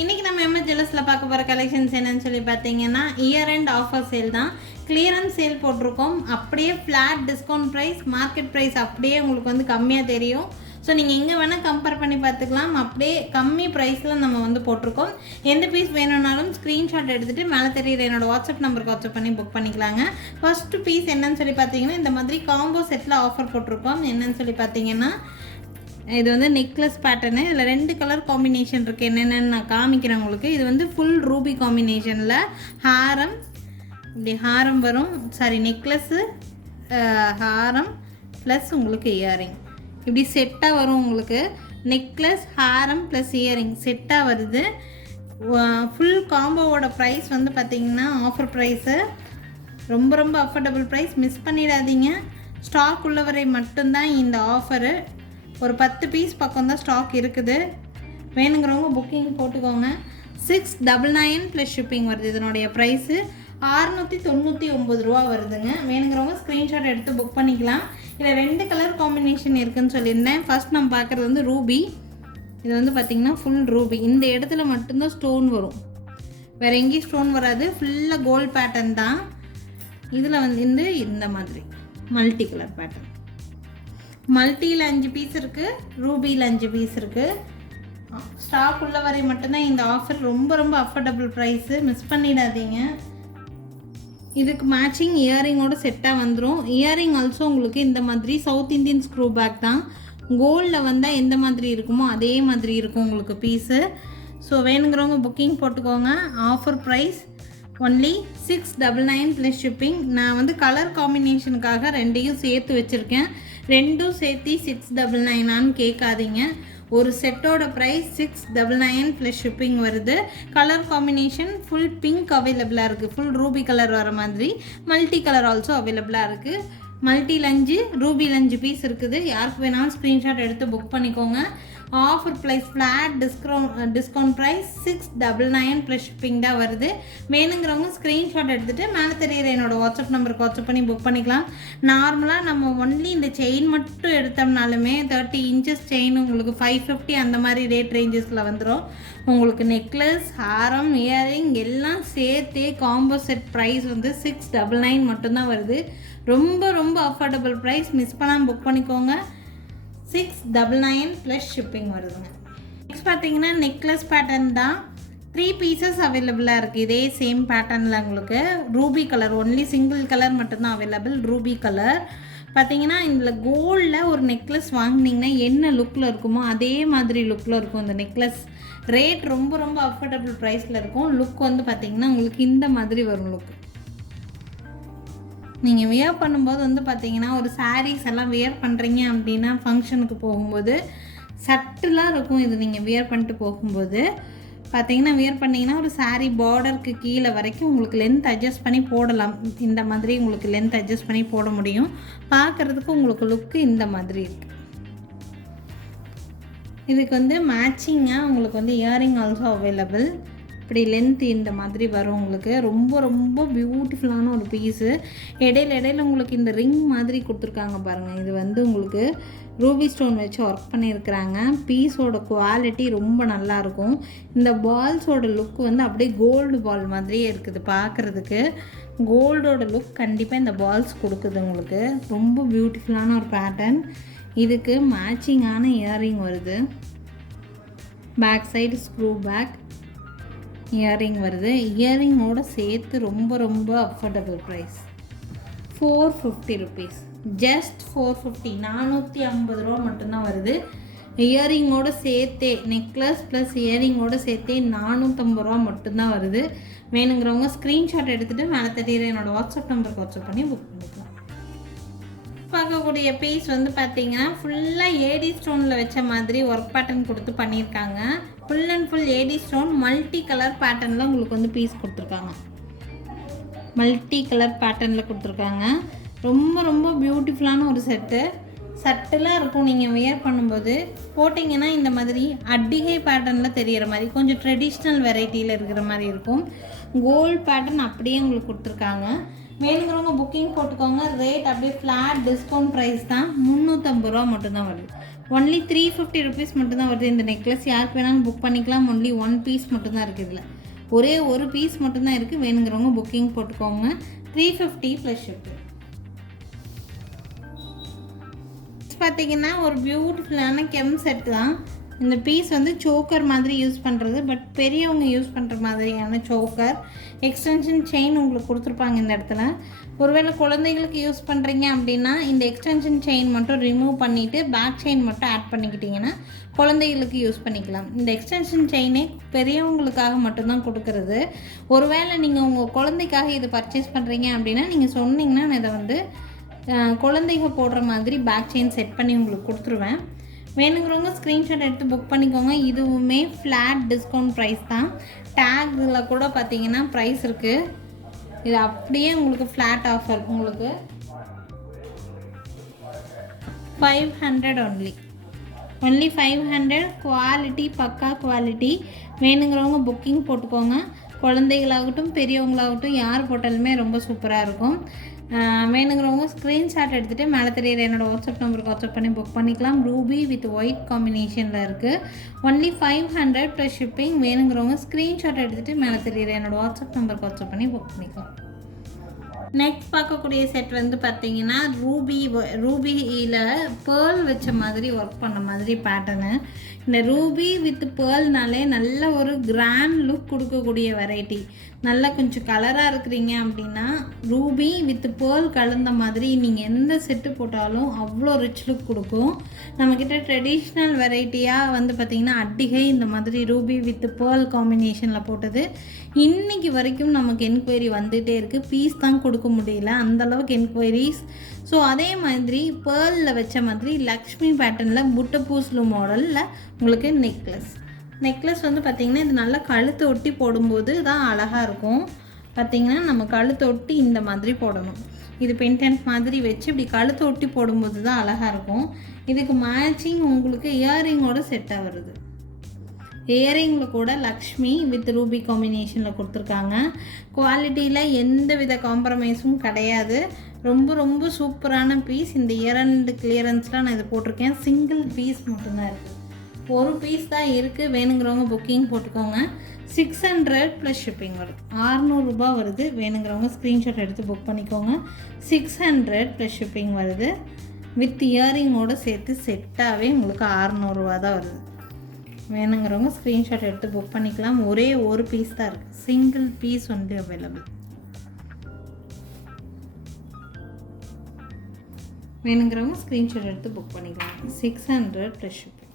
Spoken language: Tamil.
இன்னைக்கு நம்ம எம்எஸ் ஜுவல்லர்ஸில் பார்க்க போகிற கலெக்ஷன்ஸ் என்னன்னு சொல்லி பார்த்தீங்கன்னா இயர் அண்ட் ஆஃபர் சேல் தான். கிளியரன்ஸ் சேல் போட்டிருக்கோம். அப்படியே flat discount price market price அப்படியே உங்களுக்கு வந்து கம்மியாக தெரியும். ஸோ நீங்கள் எங்கே வேணால் கம்பேர் பண்ணி பார்த்துக்கலாம். அப்படியே கம்மி ப்ரைஸில் நம்ம வந்து போட்டிருக்கோம். எந்த பீஸ் வேணும்னாலும் ஸ்க்ரீன்ஷாட் எடுத்துகிட்டு மேலே தெரியுற என்னோடய வாட்ஸ்அப் நம்பருக்கு வாட்ஸ்அப் பண்ணி புக் பண்ணிக்கலாங்க. ஃபஸ்ட்டு பீஸ் என்னன்னு சொல்லி பார்த்தீங்கன்னா இந்த மாதிரி காம்போ செட்டில் ஆஃபர் போட்டிருக்கோம். என்னன்னு சொல்லி பார்த்தீங்கன்னா இது வந்து நெக்லஸ் பேட்டர்னு இதில் ரெண்டு கலர் காம்பினேஷன் இருக்குது என்னென்னு நான் காமிக்கிறேன் உங்களுக்கு. இது வந்து ஃபுல் ரூபி காம்பினேஷனில் ஹாரம் இப்படி ஹாரம் வரும். சாரி நெக்லஸ்ஸு ஹாரம் ப்ளஸ் உங்களுக்கு இயரிங் இப்படி செட்டாக வரும் உங்களுக்கு. நெக்லஸ் ஹாரம் ப்ளஸ் இயரிங் செட்டாக வருது. ஃபுல் காம்போவோட ப்ரைஸ் வந்து பார்த்திங்கன்னா ஆஃபர் ப்ரைஸு ரொம்ப ரொம்ப அஃபோர்டபுள் ப்ரைஸ் மிஸ் பண்ணிடாதீங்க. ஸ்டாக் உள்ளவரை மட்டும்தான் இந்த ஆஃபரு ஒரு பத்து பீஸ் பக்கம் தான் ஸ்டாக் இருக்குது. வேணுங்கிறவங்க புக்கிங் போட்டுக்கோங்க. Six double nine plus shipping வருது. இதனுடைய ப்ரைஸு ஆறுநூற்றி தொண்ணூற்றி ஒம்பது ரூபா வருதுங்க. வேணுங்கிறவங்க ஸ்க்ரீன்ஷாட் எடுத்து புக் பண்ணிக்கலாம். இதில் ரெண்டு கலர் காம்பினேஷன் இருக்குதுன்னு சொல்லியிருந்தேன். ஃபஸ்ட் நம்ம பார்க்குறது வந்து ரூபி இது வந்து பார்த்திங்கன்னா ஃபுல் ரூபி இந்த இடத்துல மட்டும்தான் ஸ்டோன் வரும். வேறு எங்கேயும் ஸ்டோன் வராது. ஃபுல்லாக கோல்ட் பேட்டர்ன் தான். இதில் வந்து இந்த மாதிரி. மல்டி கலர் பேட்டர்ன் மல்டியில் அஞ்சு பீஸ் இருக்குது ரூபியில் அஞ்சு பீஸ் இருக்குது ஸ்டாக் உள்ள வரை மட்டும்தான் இந்த ஆஃபர் ரொம்ப ரொம்ப அஃபோர்டபுள் ப்ரைஸு மிஸ் பண்ணிடாதீங்க. இதுக்கு மேட்சிங் இயரிங்கோட செட்டாக வந்துடும் இயரிங் ஆல்சோ உங்களுக்கு இந்த மாதிரி சவுத் இந்தியன் ஸ்க்ரூ பேக் தான். கோல்டில் வந்தால் எந்த மாதிரி இருக்குமோ அதே மாதிரி இருக்கும் உங்களுக்கு பீஸு ஸோ வேணுங்கிறவங்க புக்கிங் போட்டுக்கோங்க. Offer price only six double nine plus shipping நான் வந்து கலர் காம்பினேஷனுக்காக ரெண்டையும் சேர்த்து வச்சுருக்கேன். ரெண்டும் சேர்த்து சிக்ஸ் டபுள் நைனான்னு கேட்காதீங்க. ஒரு செட்டோட price six double nine plus shipping வருது. கலர் காம்பினேஷன் ஃபுல் பிங்க் அவைலபிளாக இருக்குது ஃபுல் ரூபி கலர் வர மாதிரி. மல்டி கலர் ஆல்சோ அவைலபிளாக இருக்குது மல்டி லஞ்சு ரூபி லஞ்சு பீஸ் இருக்குது. யாருக்கு வேணாலும் ஸ்க்ரீன்ஷாட் எடுத்து புக் பண்ணிக்கோங்க. Offer price flat discount discount price six double nine plus shipping தான் வருது. வேணுங்கிறவங்க ஸ்க்ரீன்ஷாட் எடுத்துகிட்டு மேலே தெரியிற என்னோட வாட்ஸ்அப் நம்பருக்கு வாட்ஸ்அப் பண்ணி புக் பண்ணிக்கலாம். நார்மலாக நம்ம ஒன்லி இந்த செயின் மட்டும் எடுத்தோம்னாலுமே தேர்ட்டி இன்ச்சஸ் செயின் உங்களுக்கு ஃபைவ் ஃபிஃப்டி அந்த மாதிரி ரேட் ரேஞ்சஸில் வந்துடும் உங்களுக்கு நெக்லஸ் ஹாரம் இயரிங் எல்லாம் சேர்த்தே காம்போ செட் ப்ரைஸ் வந்து சிக்ஸ் டபுள் நைன் மட்டும்தான் வருது. ரொம்ப ரொம்ப அஃபோர்டபுள் ப்ரைஸ் மிஸ் பண்ணாமல் புக் பண்ணிக்கோங்க. Six double nine plus shipping வருதுங்க நெக்ஸ்ட் பார்த்தீங்கன்னா நெக்லஸ் பேட்டர்ன் தான். த்ரீ பீசஸ் அவைலபிளாக இருக்குது இதே சேம் பேட்டர்னில் உங்களுக்கு ruby colour only single colour மட்டும்தான் அவைலபிள் ரூபி கலர் பார்த்தீங்கன்னா இதில் கோல்டில் ஒரு நெக்லஸ் வாங்கினீங்கன்னா என்ன லுக்கில் இருக்குமோ அதே மாதிரி லுக்கில் இருக்கும் இந்த நெக்லஸ் ரேட் ரொம்ப ரொம்ப அஃபோர்டபுள் ப்ரைஸில் இருக்கும். லுக் வந்து பார்த்தீங்கன்னா உங்களுக்கு இந்த மாதிரி வரும் லுக் நீங்கள் வியர் பண்ணும்போது வந்து பார்த்தீங்கன்னா ஒரு சாரீஸ் எல்லாம் வியர் பண்ணுறீங்க அப்படின்னா ஃபங்க்ஷனுக்கு போகும்போது சட்டுலாம் இருக்கும் இது நீங்கள் வியர் பண்ணிட்டு போகும்போது. பார்த்தீங்கன்னா வியர் பண்ணிங்கன்னா ஒரு சாரீ பார்டருக்கு கீழே வரைக்கும் உங்களுக்கு லென்த் அட்ஜஸ்ட் பண்ணி போடலாம். இந்த மாதிரி உங்களுக்கு லென்த் அட்ஜஸ்ட் பண்ணி போட முடியும். பார்க்குறதுக்கு உங்களுக்கு லுக்கு இந்த மாதிரி இருக்குது இதுக்கு வந்து மேட்சிங்காக உங்களுக்கு வந்து இயரிங் ஆல்சோ அவைலபிள் இப்படி லென்த் இந்த மாதிரி வரும் உங்களுக்கு. ரொம்ப ரொம்ப பியூட்டிஃபுல்லான ஒரு பீஸு இடையில இடையில உங்களுக்கு இந்த ரிங் மாதிரி கொடுத்துருக்காங்க பாருங்கள் இது வந்து உங்களுக்கு ரூபி ஸ்டோன் வச்சு ஒர்க் பண்ணியிருக்கிறாங்க. பீஸோட குவாலிட்டி ரொம்ப நல்லாயிருக்கும் இந்த பால்ஸோட லுக் வந்து அப்படியே கோல்டு பால் மாதிரியே இருக்குது பார்க்குறதுக்கு. கோல்டோட லுக் கண்டிப்பாக இந்த பால்ஸ் கொடுக்குது உங்களுக்கு. ரொம்ப பியூட்டிஃபுல்லான ஒரு பேட்டர்ன் இதுக்கு மேட்சிங்கான இயரிங் வருது. Back side screw back earring வருது. இயரிங்கோட சேர்த்து ரொம்ப ரொம்ப affordable price four fifty rupees just four fifty நானூற்றி ஐம்பது ரூபா மட்டும்தான் வருது. இயரிங்கோட சேர்த்தே நெக்லஸ் ப்ளஸ் இயரிங்கோட சேர்த்தே நானூற்றம்பது ரூபா மட்டும்தான் வருது. வேணுங்கிறவங்க ஸ்க்ரீன்ஷாட் எடுத்துகிட்டு மேலே தெரியுற என்னோடய வாட்ஸ்அப் நம்பருக்கு வாட்ஸ்அப் பண்ணி புக் பண்ணிக்கலாம். பார்க்கக்கூடிய பீஸ் வந்து பார்த்தீங்கன்னா ஃபுல்லாக ஏடி ஸ்டோனில் வச்ச மாதிரி ஒர்க் பேட்டர்ன் கொடுத்து பண்ணியிருக்காங்க. Full and full AD stone multi colour பேட்டர்னில் உங்களுக்கு வந்து பீஸ் கொடுத்துருக்காங்க. மல்டி கலர் பேட்டர்னில் கொடுத்துருக்காங்க. ரொம்ப ரொம்ப பியூட்டிஃபுல்லான ஒரு செட்டு சட்டெல்லாம் இருக்கும் நீங்கள் வியர் பண்ணும்போது. போட்டிங்கன்னா இந்த மாதிரி அட்டிகை பேட்டர்னில் தெரிகிற மாதிரி கொஞ்சம் ட்ரெடிஷ்னல் வெரைட்டியில் இருக்கிற மாதிரி இருக்கும். கோல்டு பேட்டர்ன் அப்படியே உங்களுக்கு கொடுத்துருக்காங்க. வேணுங்கிறவங்க புக்கிங் போட்டுக்கோங்க. ரேட் அப்படியே ஃப்ளாட் டிஸ்கவுண்ட் ப்ரைஸ் தான். முந்நூற்றம்பது ரூபா மட்டும்தான் வருது. ஒன்லி த்ரீ ஃபிஃப்டி ருபீஸ் மட்டும்தான் வருது. இந்த நெக்லஸ் யாருக்கு வேணாலும் புக் பண்ணிக்கலாம். ஒன்லி ஒன் பீஸ் மட்டும்தான் இருக்குது இதில். ஒரே ஒரு பீஸ் மட்டும்தான் இருக்குது வேணுங்கிறவங்க புக்கிங் போட்டுக்கோங்க. த்ரீ ஃபிஃப்டி ப்ளஸ் ஷிப்பு பார்த்தீங்கன்னா ஒரு பியூட்டிஃபுல்லான கெம் செட் தான். இந்த பீஸ் வந்து சோக்கர் மாதிரி யூஸ் பண்ணுறது பட் பெரியவங்க யூஸ் பண்ணுற மாதிரியான சோக்கர். எக்ஸ்டென்ஷன் செயின் உங்களுக்கு கொடுத்துருப்பாங்க இந்த இடத்துல. ஒருவேளை குழந்தைகளுக்கு யூஸ் பண்ணுறீங்க அப்படின்னா இந்த எக்ஸ்டென்ஷன் செயின் மட்டும் ரிமூவ் பண்ணிவிட்டு பேக் செயின் மட்டும் ஆட் பண்ணிக்கிட்டிங்கன்னா குழந்தைகளுக்கு யூஸ் பண்ணிக்கலாம். இந்த எக்ஸ்டென்ஷன் செயினே பெரியவங்களுக்காக மட்டும்தான் கொடுக்குறது. ஒருவேளை நீங்கள் உங்கள் குழந்தைக்காக இது பர்ச்சேஸ் பண்ணுறீங்க அப்படின்னா நீங்கள் சொன்னீங்கன்னா நான் இதை வந்து குழந்தைங்க போடுற மாதிரி பேக் செயின் செட் பண்ணி உங்களுக்கு கொடுத்துருவேன். வேணுங்கிறவங்க ஸ்க்ரீன்ஷாட் எடுத்து புக் பண்ணிக்கோங்க. இதுவுமே ஃப்ளாட் டிஸ்கவுண்ட் ப்ரைஸ் தான். டேக்கில் கூட பார்த்தீங்கன்னா ப்ரைஸ் இருக்குது இது அப்படியே உங்களுக்கு ஃப்ளாட் ஆஃபர் உங்களுக்கு. Five hundred only only five hundred quality பக்கா குவாலிட்டி வேணுங்கிறவங்க புக்கிங் போட்டுக்கோங்க. குழந்தைகளாகட்டும் பெரியவங்களாகட்டும் யார் போட்டாலுமே ரொம்ப சூப்பராக இருக்கும். வேணுங்கிறவங்க ஸ்க்ரீன்ஷாட் எடுத்துகிட்டு மேலே தெரியுற என்னோட வாட்ஸ்அப் நம்பருக்கு வாட்ஸ்அப் பண்ணி புக் பண்ணிக்கலாம். ரூபி வித் ஒயிட் காம்பினேஷனில் இருக்குது only five hundred plus shipping வேணுங்கிறவங்க ஸ்க்ரீன்ஷாட் எடுத்துகிட்டு மேலே தெரியுற என்னோட வாட்ஸ்அப் நம்பருக்கு வாட்ஸ்அப் பண்ணி புக் பண்ணிக்கலாம். நெக்ஸ்ட் பார்க்கக்கூடிய செட் வந்து பார்த்தீங்கன்னா ரூபி ரூபியில் பேர்ல் வச்ச மாதிரி ஒர்க் பண்ண மாதிரி பேட்டர்னு இந்த ரூபி வித் பேர்ல்னாலே நல்ல ஒரு கிராண்ட் லுக் கொடுக்கக்கூடிய வெரைட்டி நல்லா கொஞ்சம் கலராக இருக்கிறீங்க அப்படின்னா ரூபி வித் பேர்ல் கலந்த மாதிரி நீங்கள் எந்த செட்டு போட்டாலும் அவ்வளோ ரிச் லுக் கொடுக்கும். நம்மக்கிட்ட ட்ரெடிஷ்னல் வெரைட்டியாக வந்து பார்த்திங்கன்னா அட்டிகை இந்த மாதிரி ரூபி வித் பேர்ல் காம்பினேஷனில் போட்டது. இன்னைக்கு வரைக்கும் நமக்கு என்கொயரி வந்துகிட்டே இருக்குது பீஸ் தான் கொடுக்க முடியல அந்த அளவுக்கு என்கொயரிஸ் ஸோ அதே மாதிரி பேர்லில் வச்ச மாதிரி லக்ஷ்மி பேட்டர்னில் புட்டப்பூஸ்லு மாடலில் உங்களுக்கு நெக்லஸ் நெக்லஸ் வந்து பார்த்திங்கன்னா இது நல்லா கழுத்து ஒட்டி போடும்போது தான் அழகாக இருக்கும். பார்த்திங்கன்னா நம்ம கழுத்து ஒட்டி இந்த மாதிரி போடணும். இது பென்டென்ட் மாதிரி வச்சு இப்படி கழுத்து ஒட்டி போடும்போது தான் அழகாக இருக்கும். இதுக்கு மேட்சிங் உங்களுக்கு இயரிங்கோட செட்டாக வருது. இயரிங்கில் கூட லக்ஷ்மி வித் ரூபி காம்பினேஷனில் கொடுத்துருக்காங்க. குவாலிட்டியில் எந்த வித காம்ப்ரமைஸும் கிடையாது. ரொம்ப ரொம்ப சூப்பரான பீஸ் இந்த இரண்டு கிளியரன்ஸ்லாம் நான் இது போட்டிருக்கேன். சிங்கிள் பீஸ் மட்டும்தான் இருக்குது ஒரு பீஸ் தான் இருக்குது வேணுங்கிறவங்க புக்கிங் போட்டுக்கோங்க. சிக்ஸ் ஹண்ட்ரட் ப்ளஸ் ஷிப்பிங் வரும் ஆறுநூறுபா வருது. வேணுங்கிறவங்க ஸ்க்ரீன்ஷாட் எடுத்து புக் பண்ணிக்கோங்க. சிக்ஸ் ஹண்ட்ரட் ப்ளஸ் ஷிப்பிங் வருது. வித் இயரிங்கோடு சேர்த்து செட்டாகவே உங்களுக்கு ஆறுநூறுவா தான் வருது. வேணுங்கிறவங்க ஸ்க்ரீன்ஷாட் எடுத்து புக் பண்ணிக்கலாம். ஒரே ஒரு பீஸ் தான் இருக்குது சிங்கிள் பீஸ் வந்து அவைலபிள் வேணுங்கிறவங்க ஸ்க்ரீன்ஷாட் எடுத்து புக் பண்ணிக்கலாம். Six hundred plus shipping